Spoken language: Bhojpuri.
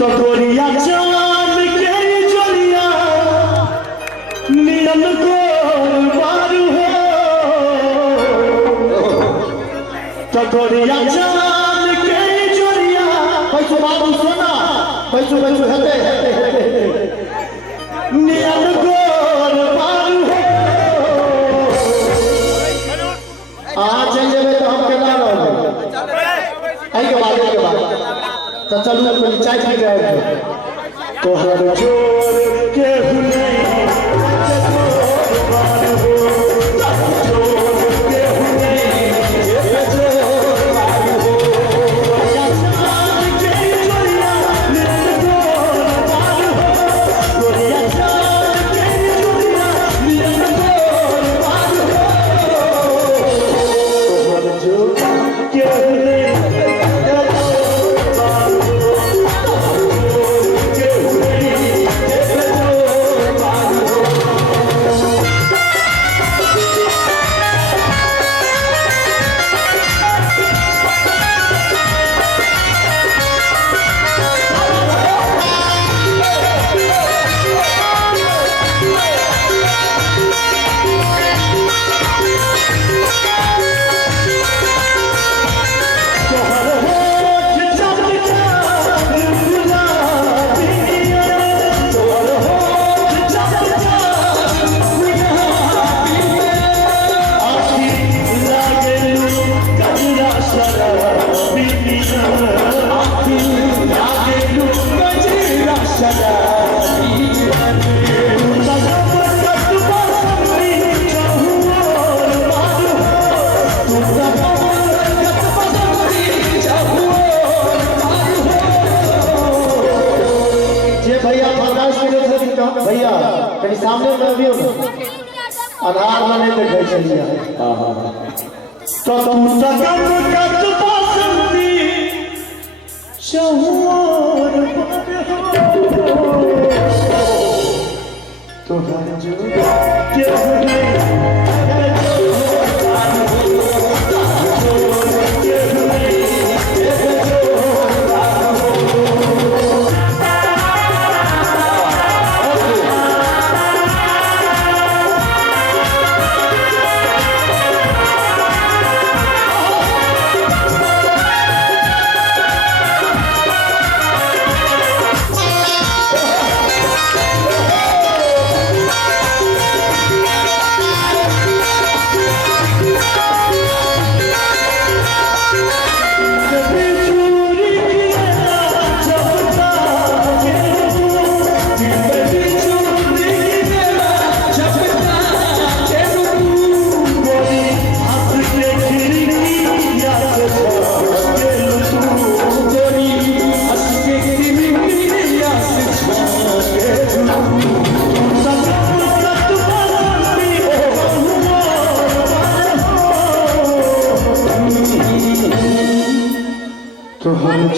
तो गोरिया जान के जोरिया नियन गोर बार हो तो गोरिया जान के जोरिया पैसो बाबू सोना पैसो पैसो हेते नियन गोर बार हो आ जाइए तो हम केना रह आई के बाद तो चलू चाय पी रहे तो हर जोर के हुने भैया कहीं सामने में भी हो आधार में नहीं देखे चलिए तो तुम सगम कत पसंदी शहर तो घर जो के तो हम